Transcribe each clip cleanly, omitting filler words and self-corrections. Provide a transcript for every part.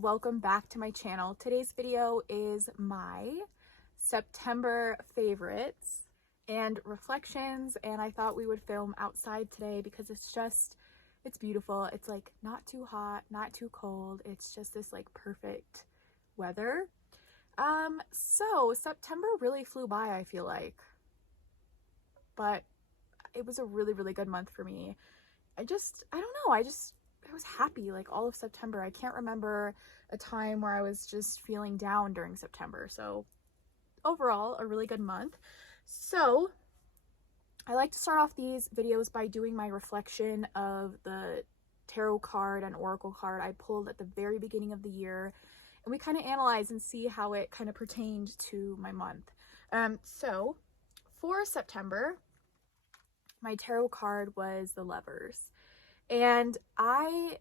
welcome back to my channel. Today's video is my September favorites and reflections, and I thought we would film outside today because it's beautiful. It's like not too hot, not too cold. It's just this like perfect weather. So September really flew by, I feel like, but it was a really good month for me. I don't know, I was happy like all of September. I can't remember a time where I was just feeling down during September. So overall, a really good month. So I like to start off these videos by doing my reflection of the tarot card and oracle card I pulled at the very beginning of the year, and we kind of analyze and see how it kind of pertained to my month. So for September, my tarot card was the Lovers. And I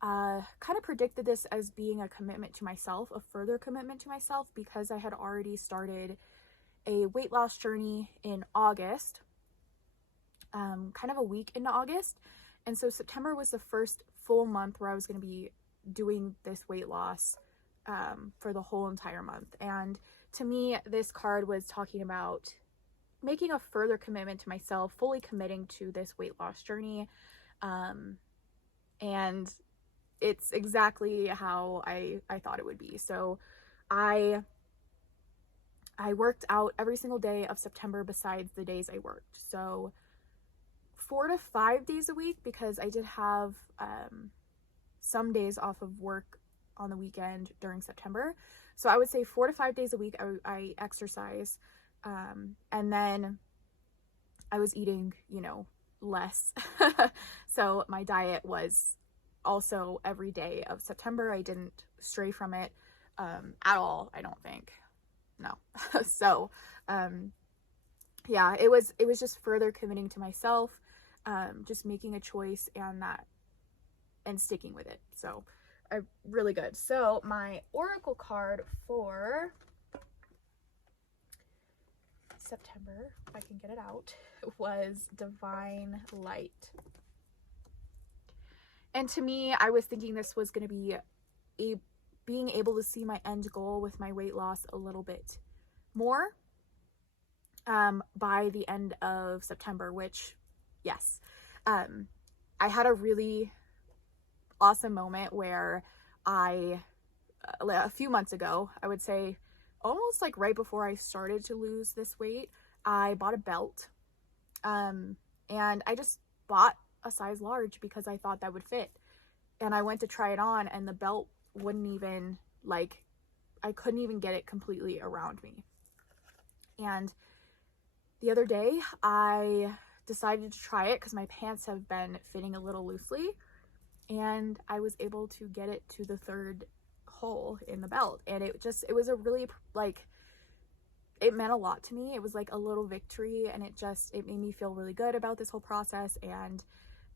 kind of predicted this as being a commitment to myself, a further commitment to myself, because I had already started a weight loss journey in August, kind of a week into August. And so September was the first full month where I was going to be doing this weight loss for the whole entire month. And to me, this card was talking about making a further commitment to myself, fully committing to this weight loss journey. And it's exactly how I thought it would be. So I worked out every single day of September besides the days I worked. So 4 to 5 days a week, because I did have some days off of work on the weekend during September. So I would say 4 to 5 days a week I exercise. And then I was eating, less. So my diet was also every day of September. I didn't stray from it at all, I don't think. No. So yeah, it was just further committing to myself, just making a choice and sticking with it. So really good. So my oracle card for September, if I can get it out, was Divine Light. And to me, I was thinking this was going to be being able to see my end goal with my weight loss a little bit more by the end of September, which, yes, I had a really awesome moment where a few months ago, I would say almost like right before I started to lose this weight, I bought a belt. And I just bought a size large because I thought that would fit. And I went to try it on, and the belt wouldn't even, I couldn't even get it completely around me. And the other day, I decided to try it because my pants have been fitting a little loosely. And I was able to get it to the third hole in the belt, and it was a really, it meant a lot to me. It was like a little victory, and it made me feel really good about this whole process. And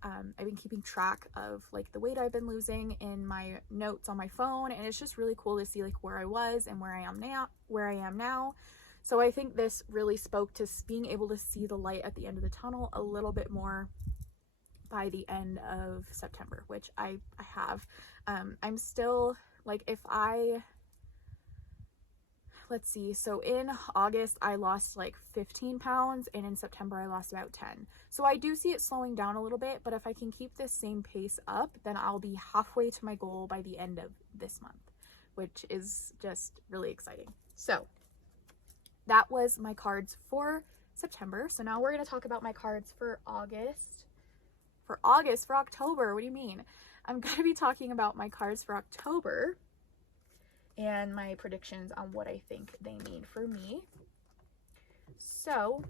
I've been keeping track of like the weight I've been losing in my notes on my phone, and it's just really cool to see like where I was and where I am now. So I think this really spoke to being able to see the light at the end of the tunnel a little bit more by the end of September, which I have. I'm still like, let's see, so in August I lost like 15 pounds, and in September I lost about 10. So I do see it slowing down a little bit, but if I can keep this same pace up, then I'll be halfway to my goal by the end of this month, which is just really exciting. So that was my cards for September. So now we're going to talk about my cards for August. For October, what do you mean? I'm going to be talking about my cards for October and my predictions on what I think they mean for me. So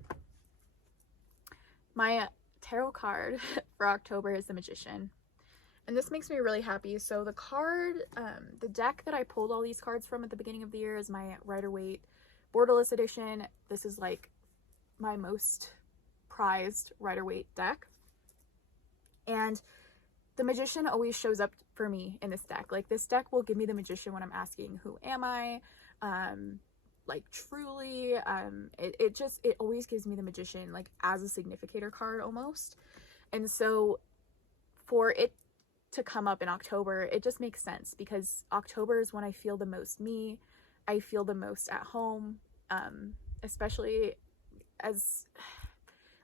my tarot card for October is the Magician, and this makes me really happy. So the card, the deck that I pulled all these cards from at the beginning of the year is my Rider-Waite Borderless edition. This is like my most prized Rider-Waite deck, and the Magician always shows up for me in this deck. Like, this deck will give me the Magician when I'm asking, who am I? Like, truly, it always gives me the Magician, like, as a significator card almost. And so for it to come up in October, it just makes sense because October is when I feel the most me. I feel the most at home, especially as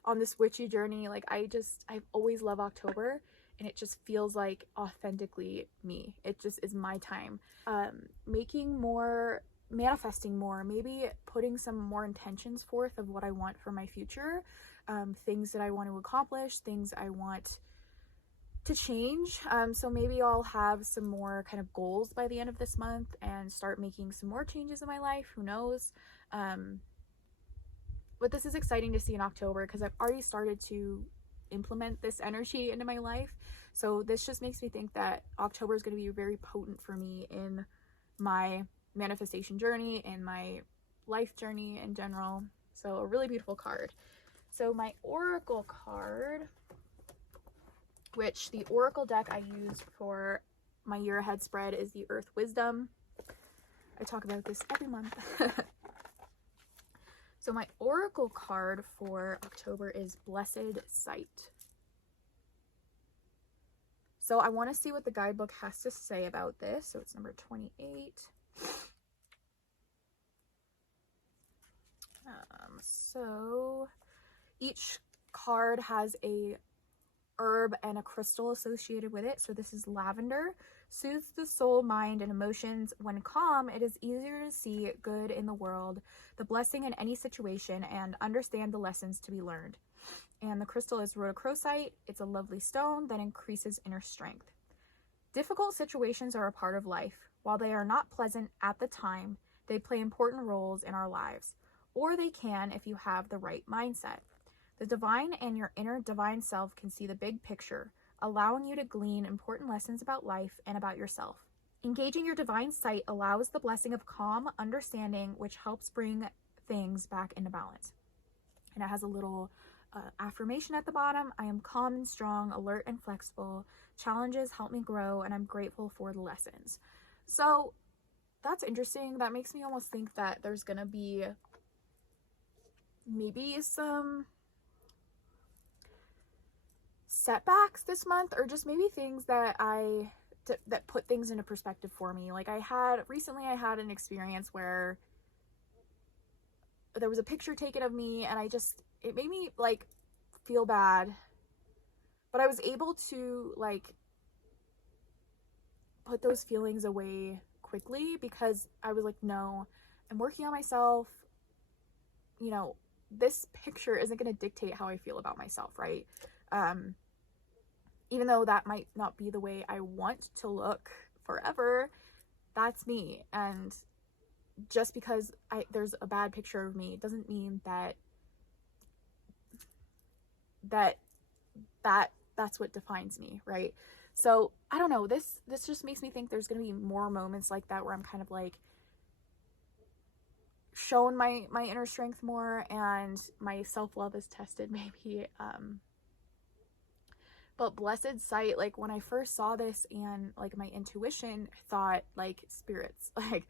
on this witchy journey. Like I've always loved October, and it just feels like authentically me. It just is my time. Making more, manifesting more, maybe putting some more intentions forth of what I want for my future, things that I want to accomplish, things I want to change. So maybe I'll have some more kind of goals by the end of this month and start making some more changes in my life. Who knows? But this is exciting to see in October because I've already started to implement this energy into my life. So this just makes me think that October is going to be very potent for me in my manifestation journey and my life journey in general. So a really beautiful card. So my oracle card, which the oracle deck I use for my year ahead spread, is the Earth Wisdom. I talk about this every month. So my oracle card for October is Blessed Sight. So I want to see what the guidebook has to say about this. So it's number 28. So each card has a herb and a crystal associated with it. So this is lavender. Soothes the soul, mind, and emotions. When calm, it is easier to see good in the world, the blessing in any situation, and understand the lessons to be learned. And the crystal is rhodochrosite. It's a lovely stone that increases inner strength. Difficult situations are a part of life. While they are not pleasant at the time, they play important roles in our lives, or they can if you have the right mindset. The divine and your inner divine self can see the big picture, allowing you to glean important lessons about life and about yourself. Engaging your divine sight allows the blessing of calm understanding, which helps bring things back into balance. And it has a little affirmation at the bottom. I am calm and strong, alert and flexible. Challenges help me grow, and I'm grateful for the lessons. So that's interesting. That makes me almost think that there's gonna be maybe some setbacks this month, or just maybe things that that put things into perspective for me. Like I had an experience where there was a picture taken of me, and it made me like feel bad, but I was able to like put those feelings away quickly because I was like, no, I'm working on myself. You know, this picture isn't going to dictate how I feel about myself, right? Even though that might not be the way I want to look forever, that's me. And just because there's a bad picture of me doesn't mean that's what defines me, right? So I don't know, this just makes me think there's gonna be more moments like that where I'm kind of like shown my inner strength more, and my self-love is tested maybe. But Blessed Sight, like when I first saw this, and like my intuition thought like spirits, like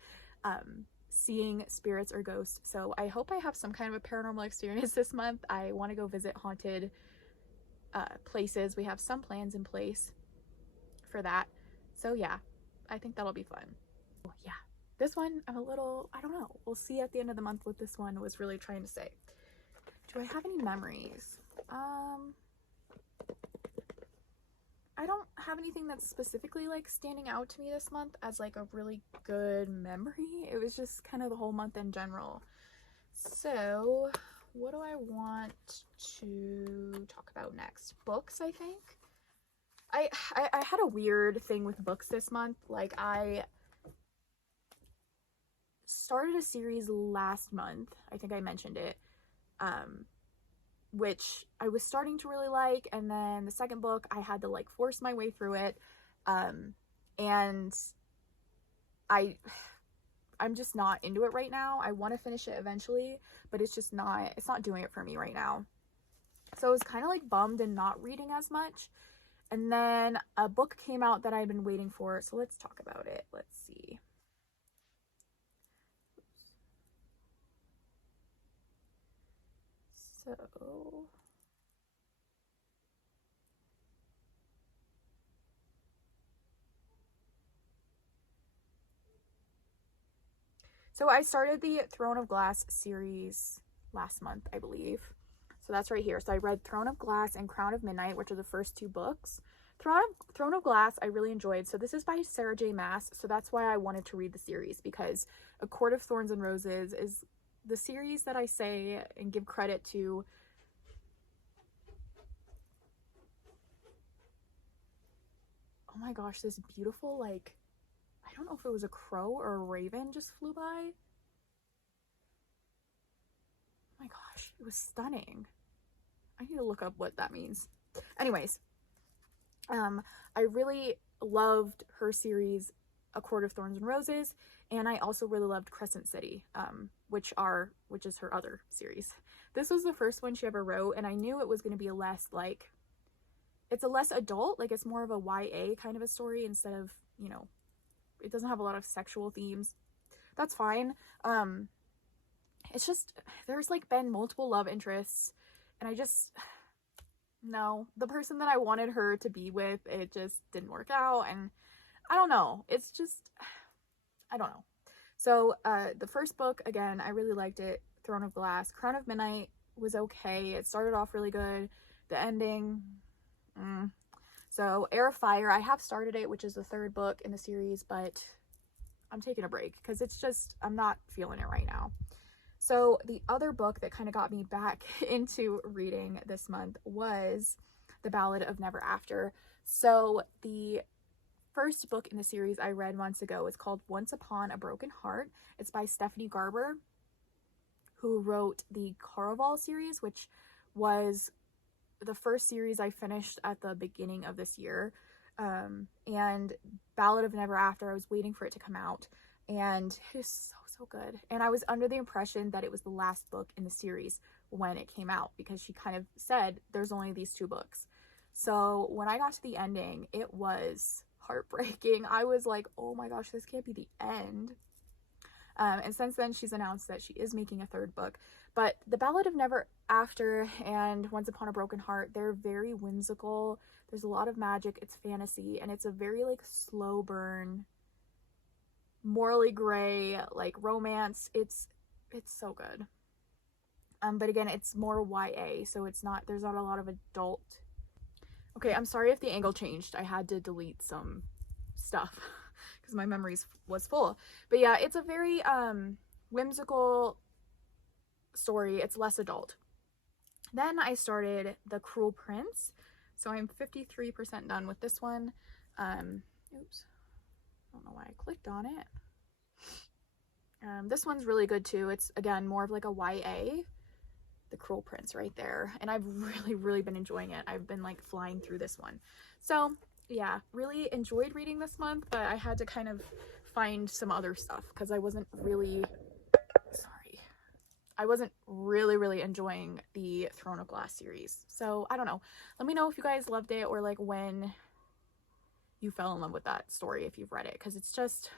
seeing spirits or ghosts. So I hope I have some kind of a paranormal experience this month. I want to go visit haunted places. We have some plans in place for that. So yeah, I think that'll be fun. Oh, yeah, this one I don't know. We'll see at the end of the month what this one was really trying to say. Do I have any memories? I don't have anything that's specifically like standing out to me this month as like a really good memory. It was just kind of the whole month in general. So what do I want to talk about next? Books, I think. I had a weird thing with books this month. Like I started a series last month. I think I mentioned it. Which I was starting to really like, and then the second book I had to like force my way through it, and I'm just not into it right now. I want to finish it eventually, but it's not doing it for me right now. So I was kind of like bummed and not reading as much, and then a book came out that I've been waiting for, so let's talk about it. Let's see. So So I started the Throne of Glass series last month, I believe. So that's right here. So I read Throne of Glass and Crown of Midnight, which are the first 2 books. Throne of Glass I really enjoyed. So this is by Sarah J Maas. So that's why I wanted to read the series, because A Court of Thorns and Roses is the series that I say and give credit to. Oh my gosh, this beautiful, like, I don't know if it was a crow or a raven just flew by. Oh my gosh, it was stunning. I need to look up what that means. Anyways, I really loved her series, A Court of Thorns and Roses, and I also really loved Crescent City, which is her other series. This was the first one she ever wrote, and I knew it was going to be a less, like, it's a less adult, like, it's more of a YA kind of a story instead of, you know, it doesn't have a lot of sexual themes. That's fine. It's just, there's, like, been multiple love interests, and I just, no, the person that I wanted her to be with, it just didn't work out, and I don't know, it's just, I don't know. So, the first book, again, I really liked it, Throne of Glass. Crown of Midnight was okay. It started off really good. The ending, So, Heir of Fire, I have started it, which is the 3rd book in the series, but I'm taking a break, because it's just, I'm not feeling it right now. So, the other book that kind of got me back into reading this month was The Ballad of Never After. So, the first book in the series I read months ago is called Once Upon a Broken Heart. It's by Stephanie Garber, who wrote the Caraval series, which was the first series I finished at the beginning of this year. And Ballad of Never After, I was waiting for it to come out, and it is so good. And I was under the impression that it was the last book in the series when it came out, because she kind of said there's only these 2 books. So when I got to the ending, it was heartbreaking. I was like, oh my gosh, this can't be the end. And since then, she's announced that she is making a 3rd book. But The Ballad of Never After and Once Upon a Broken Heart, they're very whimsical. There's a lot of magic. It's fantasy, and it's a very, like, slow burn, morally gray, like, romance. It's so good. But again, it's more YA, so there's not a lot of adult. Okay, I'm sorry if the angle changed. I had to delete some stuff because my memory was full. But yeah, it's a very whimsical story. It's less adult. Then I started The Cruel Prince. So I'm 53% done with this one. Oops. I don't know why I clicked on it. This one's really good too. It's, again, more of like a YA. The Cruel Prince right there. And I've really been enjoying it. I've been, like, flying through this one. So yeah, really enjoyed reading this month, but I had to kind of find some other stuff because I wasn't really enjoying the Throne of Glass series. So I don't know. Let me know if you guys loved it, or like when you fell in love with that story if you've read it, because it's just,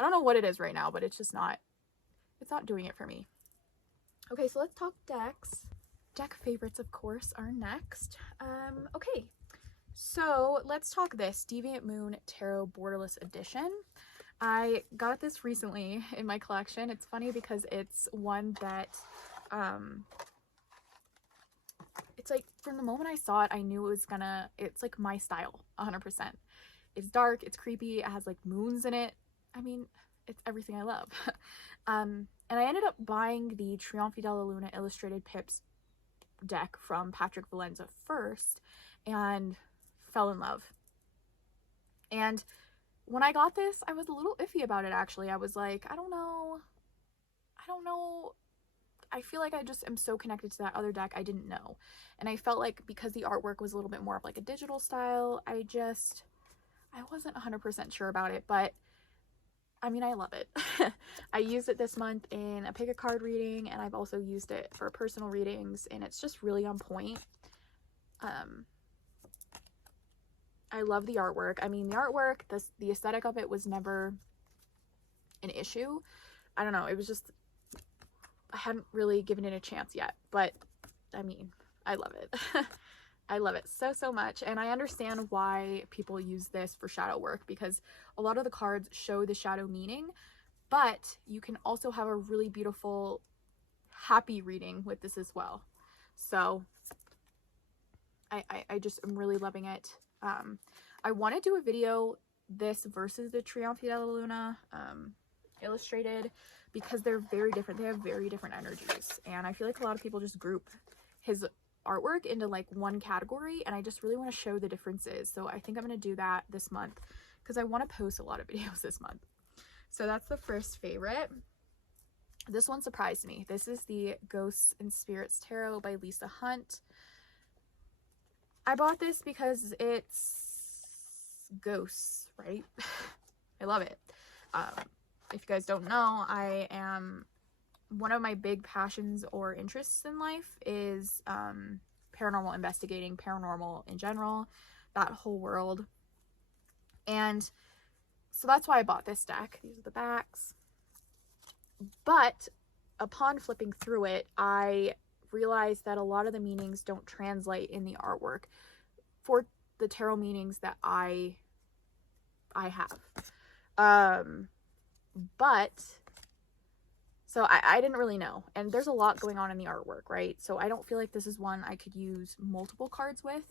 I don't know what it is right now, but it's just not, it's not doing it for me. Okay, so let's talk decks. Deck favorites, of course, are next. Okay, so let's talk this Deviant Moon Tarot Borderless Edition. I got this recently in my collection. It's funny because it's one that, it's like, from the moment I saw it, I knew it was gonna, it's like my style, 100%. It's dark, it's creepy, it has like moons in it. I mean, it's everything I love. And I ended up buying the Trionfi della Luna Illustrated Pips deck from Patrick Valenza first and fell in love. And when I got this, I was a little iffy about it, actually. I was like, I don't know. I feel like I just am so connected to that other deck, I didn't know. And I felt like because the artwork was a little bit more of like a digital style, I wasn't 100% sure about it, but I mean, I love it. I used it this month in a pick a card reading, and I've also used it for personal readings, and it's just really on point. I love the artwork. I mean, the artwork, the aesthetic of it was never an issue. I don't know, it was just, I hadn't really given it a chance yet, but I mean, I love it. I love it so much, and I understand why people use this for shadow work, because a lot of the cards show the shadow meaning, but you can also have a really beautiful, happy reading with this as well. So I just am really loving it. I want to do a video this versus the Trionfi della Luna illustrated, because they're very different. They have very different energies, and I feel like a lot of people just group his artwork into like one category, and I just really want to show the differences. So I think I'm going to do that this month, because I want to post a lot of videos this month. So that's the first favorite. This one surprised me. This is the Ghosts and Spirits Tarot by Lisa Hunt. I bought this because it's ghosts, right? I love it. If you guys don't know, one of my big passions or interests in life is paranormal investigating, paranormal in general, that whole world. And so that's why I bought this deck. These are the backs. But upon flipping through it, I realized that a lot of the meanings don't translate in the artwork for the tarot meanings that I have. But so I didn't really know, and there's a lot going on in the artwork, right? So I don't feel like this is one I could use multiple cards with.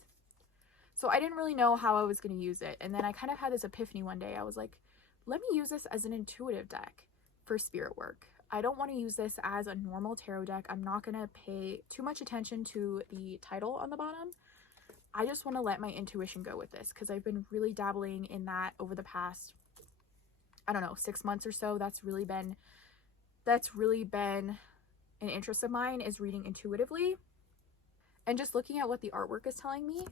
So I didn't really know how I was going to use it. And then I kind of had this epiphany one day. I was like, let me use this as an intuitive deck for spirit work. I don't want to use this as a normal tarot deck. I'm not going to pay too much attention to the title on the bottom. I just want to let my intuition go with this, because I've been really dabbling in that over the past, I don't know, 6 months or so. That's really been an interest of mine, is reading intuitively and just looking at what the artwork is telling me.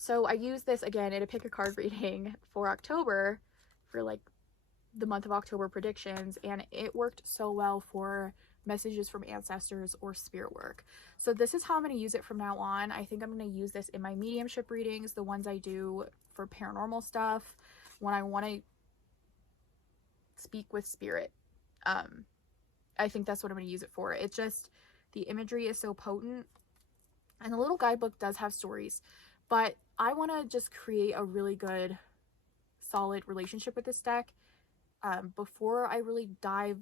So I use this again in a pick a card reading for October, for like the month of October predictions, and it worked so well for messages from ancestors or spirit work. So this is how I'm going to use it from now on. I think I'm going to use this in my mediumship readings, the ones I do for paranormal stuff, when I want to speak with spirit. I think that's what I'm going to use it for. It's just, the imagery is so potent, and the little guidebook does have stories, but I want to just create a really good, solid relationship with this deck before I really dive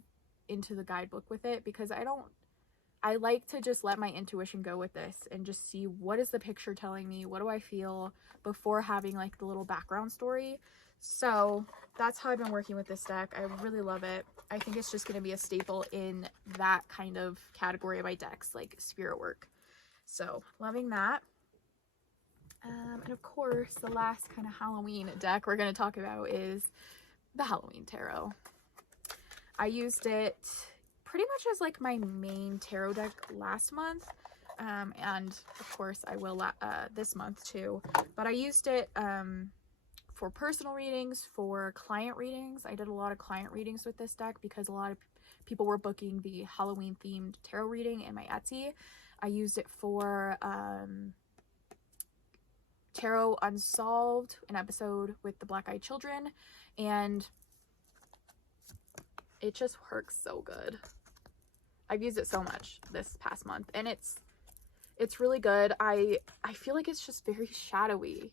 into the guidebook with it, because I like to just let my intuition go with this and just see, what is the picture telling me, what do I feel, before having like the little background story. So that's how I've been working with this deck. I really love it. I think it's just going to be a staple in that kind of category of my decks, like spirit work. So loving that. And of course, the last kind of Halloween deck we're going to talk about is the Halloween Tarot. I used it pretty much as like my main tarot deck last month, and of course I will this month too, but I used it for personal readings, for client readings. I did a lot of client readings with this deck because a lot of people were booking the Halloween themed tarot reading in my Etsy. I used it for Tarot Unsolved, an episode with the Black Eyed Children, and it just works so good. I've used it so much this past month, and it's really good. I feel like it's just very shadowy.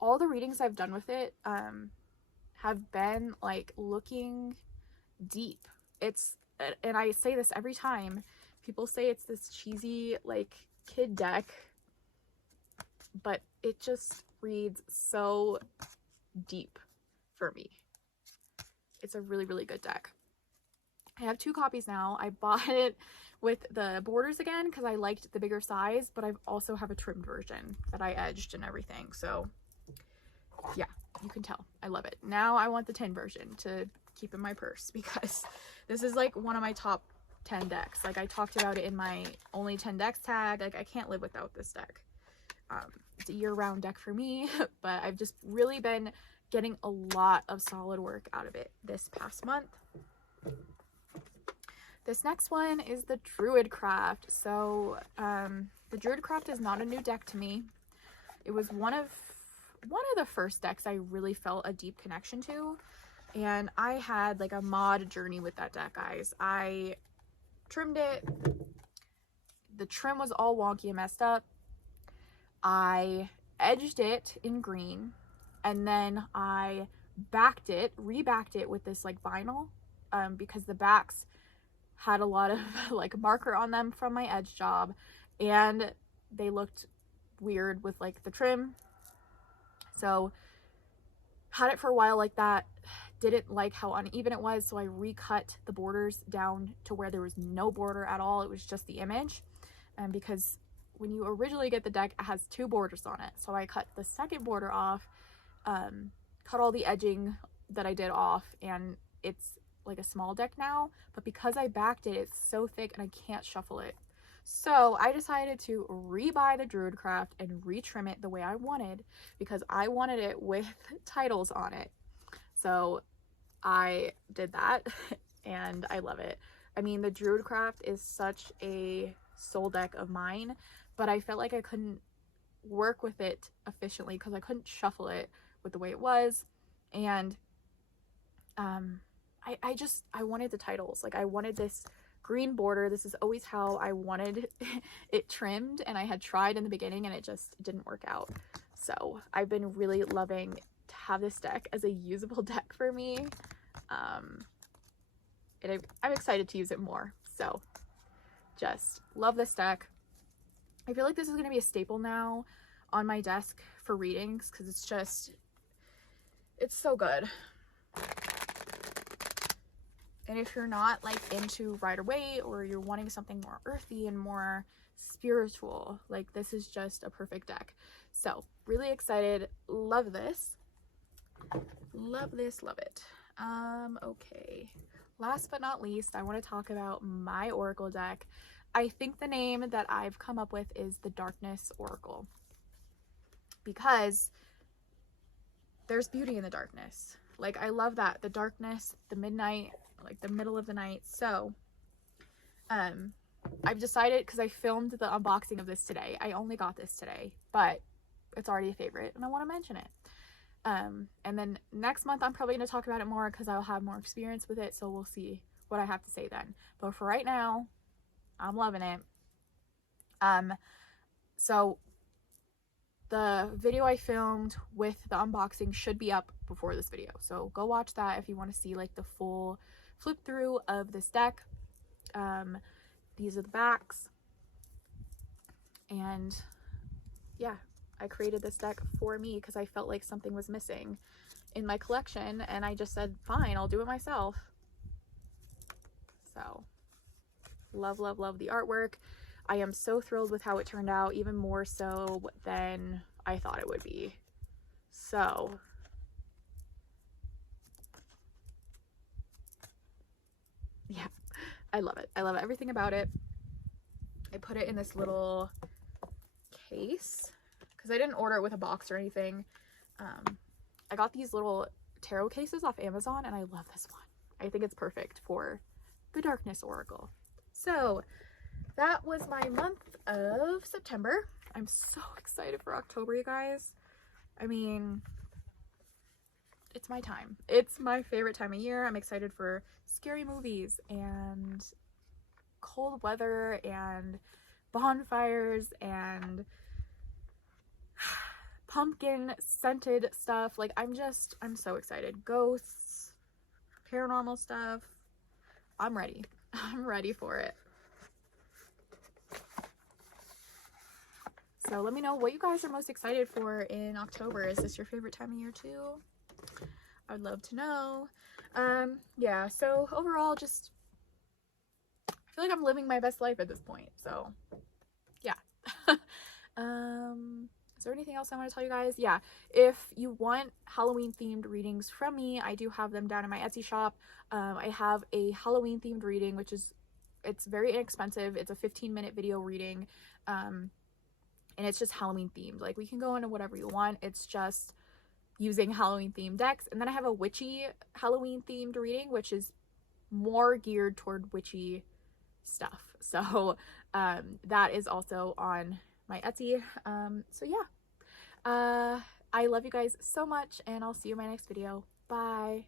All the readings I've done with it have been like looking deep. And I say this every time, people say it's this cheesy like kid deck, but it just reads so deep for me. It's a really, really good deck. I have 2 copies now. I bought it with the borders again because I liked the bigger size, but I also have a trimmed version that I edged and everything. So yeah, you can tell I love it. Now I want the tin version to keep in my purse, because this is like one of my top 10 decks. Like, I talked about it in my only 10 decks tag. Like, I can't live without this deck. It's a year-round deck for me, but I've just really been getting a lot of solid work out of it this past month. This next one is the Druidcraft. So the Druidcraft is not a new deck to me. It was one of the first decks I really felt a deep connection to, and I had like a mod journey with that deck, guys. I trimmed it. The trim was all wonky and messed up. I edged it in green, and then I rebacked it with this like vinyl, because the backs had a lot of like marker on them from my edge job, and they looked weird with like the trim. So had it for a while like that, didn't like how uneven it was, so I recut the borders down to where there was no border at all. It was just the image, and because when you originally get the deck, it has 2 borders on it, so I cut the second border off, cut all the edging that I did off, and it's like a small deck now. But because I backed it, it's so thick and I can't shuffle it. So I decided to rebuy the Druidcraft and retrim it the way I wanted, because I wanted it with titles on it. So I did that and I love it. I mean, the Druidcraft is such a soul deck of mine, but I felt like I couldn't work with it efficiently because I couldn't shuffle it with the way it was. And I wanted the titles. Like, I wanted this green border. This is always how I wanted it trimmed, and I had tried in the beginning and it just didn't work out. So I've been really loving to have this deck as a usable deck for me, and I'm excited to use it more. So just love this deck. I feel like this is going to be a staple now on my desk for readings, because it's so good. And if you're not like into Rider-Waite, or you're wanting something more earthy and more spiritual, like this is just a perfect deck. So really excited. Love this. Love this, love it. Okay. Last but not least, I want to talk about my Oracle deck. I think the name that I've come up with is the Darkness Oracle, because there's beauty in the darkness. Like, I love that. The darkness, the midnight, like the middle of the night. So I've decided, because I filmed the unboxing of this today, I only got this today, but it's already a favorite and I want to mention it. And then next month I'm probably going to talk about it more, because I'll have more experience with it, so we'll see what I have to say then. But for right now, I'm loving it. So the video I filmed with the unboxing should be up before this video, so go watch that if you want to see like the full flip through of this deck. These are the backs, and yeah, I created this deck for me because I felt like something was missing in my collection, and I just said, fine, I'll do it myself. So love, love, love the artwork. I am so thrilled with how it turned out, even more so than I thought it would be. So yeah, I love it. I love everything about it. I put it in this little case because I didn't order it with a box or anything. I got these little tarot cases off Amazon, and I love this one. I think it's perfect for the Darkness Oracle. So that was my month of September. I'm so excited for October, you guys. I mean, it's my time. It's my favorite time of year. I'm excited for scary movies and cold weather and bonfires and pumpkin scented stuff. Like, I'm so excited. Ghosts, paranormal stuff. I'm ready. I'm ready for it. So let me know what you guys are most excited for in October. Is this your favorite time of year too? I would love to know. Yeah, so overall, just I feel like I'm living my best life at this point. So yeah. Is there anything else I want to tell you guys? Yeah, if you want Halloween themed readings from me, I do have them down in my Etsy shop. I have a Halloween themed reading, it's very inexpensive. It's a 15-minute video reading. And it's just Halloween themed. Like, we can go into whatever you want. It's just using Halloween themed decks. And then I have a witchy Halloween themed reading, which is more geared toward witchy stuff. So that is also on my Etsy. So yeah, I love you guys so much, and I'll see you in my next video. Bye.